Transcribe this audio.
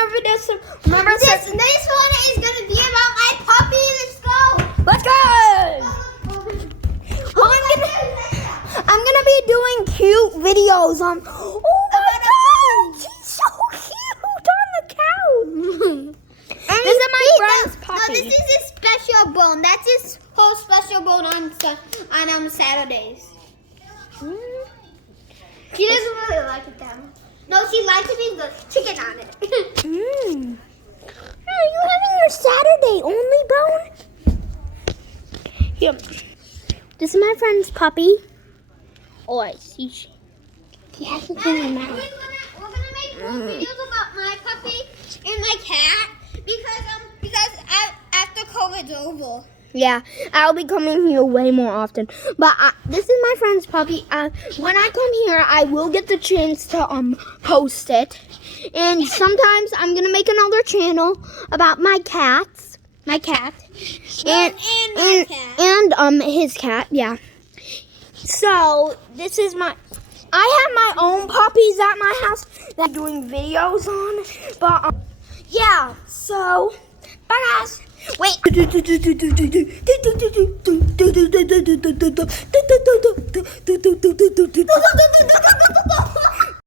Remember this? Remember this one is gonna be about my puppy. Let's go. Let's go. I'm gonna be doing cute videos on. Oh my God, she's so cute on the couch. This is my friend's puppy. No, this is his special bone. That's his whole special bone on Saturdays. She doesn't really like it though. No, she likes it being the chicken on it. Are you having your Saturday only bone? Yep. This is my friend's puppy. Oh, I see. She has it in her mouth. We're gonna make more videos about my puppy and my cat because after COVID's over. Yeah, I'll be coming here way more often. But this is my friend's puppy. When I come here, I will get the chance to post it. And sometimes I'm gonna make another channel about my cats, my cat, and his cat. Yeah. So this is I have my own puppies at my house that I'm doing videos on. But yeah. So bye guys. Wait.